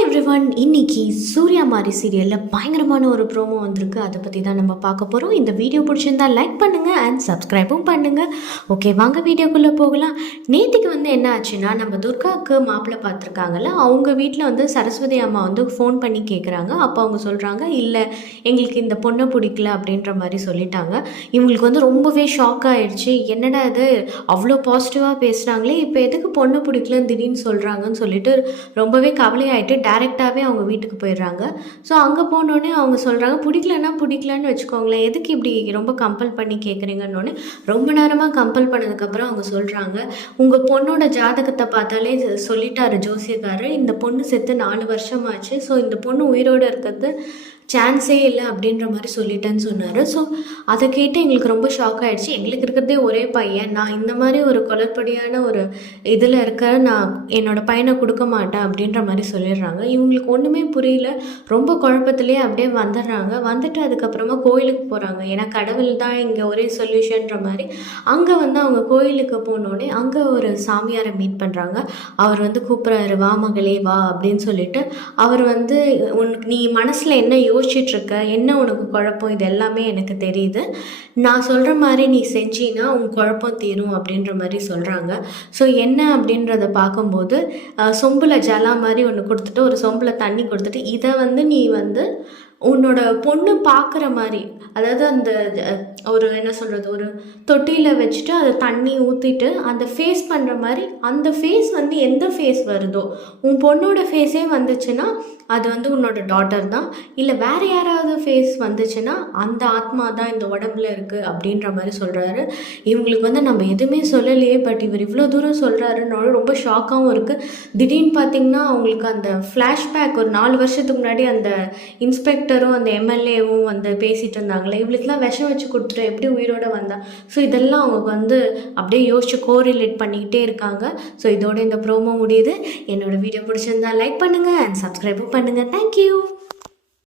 Hi everyone, இன்னைக்கு சூர்யா மாரி சீரியலில் பயங்கரமான ஒரு ப்ரோமோ வந்திருக்கு. அதை பற்றி தான் நம்ம பார்க்க போகிறோம். இந்த வீடியோ பிடிச்சிருந்தா லைக் பண்ணுங்கள் அண்ட் சப்ஸ்கிரைபும் பண்ணுங்கள். ஓகே, வாங்க வீடியோக்குள்ளே போகலாம். நேற்றுக்கு என்ன ஆச்சுன்னா, நம்ம துர்காவுக்கு மாப்பிள்ளை பார்த்துருக்காங்கல்ல, அவங்க வீட்டில் சரஸ்வதி அம்மா ஃபோன் பண்ணி கேட்குறாங்க. அப்போ அவங்க சொல்கிறாங்க, இல்லை எங்களுக்கு இந்த பொண்ணை பிடிக்கல அப்படின்ற மாதிரி சொல்லிட்டாங்க. இவங்களுக்கு ரொம்பவே ஷாக் ஆகிடுச்சு. என்னடா இது அவ்வளோ பாசிட்டிவாக பேசுகிறாங்களே, இப்போ எதுக்கு பொண்ணு பிடிக்கலன்னு திடீர்னு சொல்கிறாங்கன்னு சொல்லிட்டு ரொம்பவே கவலையாயிட்டு டேரெக்டாகவே அவங்க வீட்டுக்கு போயிடுறாங்க. ஸோ அங்கே போனோடனே அவங்க சொல்கிறாங்க, பிடிக்கலன்னு வச்சுக்கோங்களேன், எதுக்கு இப்படி ரொம்ப கம்பல் பண்ணி கேட்குறீங்கன்னொன்னே ரொம்ப நேரமாக கம்பல் பண்ணதுக்கப்புறம் அவங்க சொல்கிறாங்க, உங்கள் பொண்ணோட ஜாதகத்தை பார்த்தாலே சொல்லிட்டாரு ஜோசியக்காரர், இந்த பொண்ணு செத்து 4 வருஷமாச்சு. ஸோ இந்த பொண்ணு உயிரோடு இருக்கிறது சான்ஸே இல்லை அப்படின்ற மாதிரி சொல்லிட்டேன்னு சொன்னார். ஸோ அதை கேட்டு எங்களுக்கு ரொம்ப ஷாக் ஆகிடுச்சு. எங்களுக்கு இருக்கிறதே ஒரே பையன், நான் இந்த மாதிரி ஒரு குழப்படியான ஒரு இதில் இருக்க நான் என்னோடய பையனை கொடுக்க மாட்டேன் அப்படின்ற மாதிரி சொல்லிடுறாங்க. இவங்களுக்கு ஒன்றுமே புரியல, ரொம்ப குழப்பத்திலே அப்படியே வந்துடுறாங்க. வந்துட்டு அதுக்கப்புறமா கோயிலுக்கு போகிறாங்க. ஏன்னா கடவுள் தான் இங்கே ஒரே சொல்யூஷன்ற மாதிரி. அங்கே அவங்க கோயிலுக்கு போனோடனே அங்கே ஒரு சாமியாரை மீட் பண்ணுறாங்க. அவர் கூப்பிட்றாரு, வா மகளே வா அப்படின்னு சொல்லிட்டு, அவர் உனக்கு நீ மனசில் என்ன யோசிச்சுட்ருக்க, என்ன உனக்கு குழப்பம், இது எல்லாமே எனக்கு தெரியுது, நான் சொல்கிற மாதிரி நீ செஞ்சின்னா உன் குழப்பம் தீரும் அப்படின்ற மாதிரி சொல்கிறாங்க. ஸோ என்ன அப்படின்றத பார்க்கும்போது சொம்பில் ஜலா மாதிரி ஒன்று கொடுத்துட்டு, ஒரு சொம்பில் தண்ணி கொடுத்துட்டு, இதை நீ உன்னோட பொண்ணு பார்க்குற மாதிரி, அதாவது அந்த ஒரு என்ன சொல்கிறது, ஒரு தொட்டியில் வச்சுட்டு அதை தண்ணி ஊற்றிட்டு அந்த ஃபேஸ் பண்ணுற மாதிரி, அந்த ஃபேஸ் எந்த ஃபேஸ் வருதோ, உன் பொண்ணோட ஃபேஸே வந்துச்சுன்னா அது உன்னோட டாட்டர் தான், இல்லை வேறு யாராவது ஃபேஸ் வந்துச்சுன்னா அந்த ஆத்மா தான் இந்த உடம்புல இருக்குது அப்படின்ற மாதிரி சொல்கிறாரு. இவங்களுக்கு நம்ம எதுவுமே சொல்லலையே, பட் இவர் இவ்வளோ தூரம் சொல்கிறாருன்னு ரொம்ப ஷாக்காகவும் இருக்குது. திடீர்னு பார்த்திங்கன்னா அவங்களுக்கு அந்த ஃப்ளாஷ்பேக், ஒரு 4 வருஷத்துக்கு முன்னாடி அந்த இன்ஸ்பெக்டரும் அந்த எம்எல்ஏவும் பேசிகிட்டு இருந்தாங்களே, இவளுக்குலாம் விஷம் வச்சு கொடுத்துட்டு எப்படி உயிரோட வந்தா. ஸோ இதெல்லாம் அவங்க அப்படியே யோசிச்சு கோரிலேட் பண்ணிக்கிட்டே இருக்காங்க. ஸோ இதோட இந்த ப்ரோமோ முடியுது. என்னோடய வீடியோ பிடிச்சிருந்தா லைக் பண்ணுங்கள் அண்ட் சப்ஸ்கிரைபும் பண்ணுங்கள். தேங்க்யூ.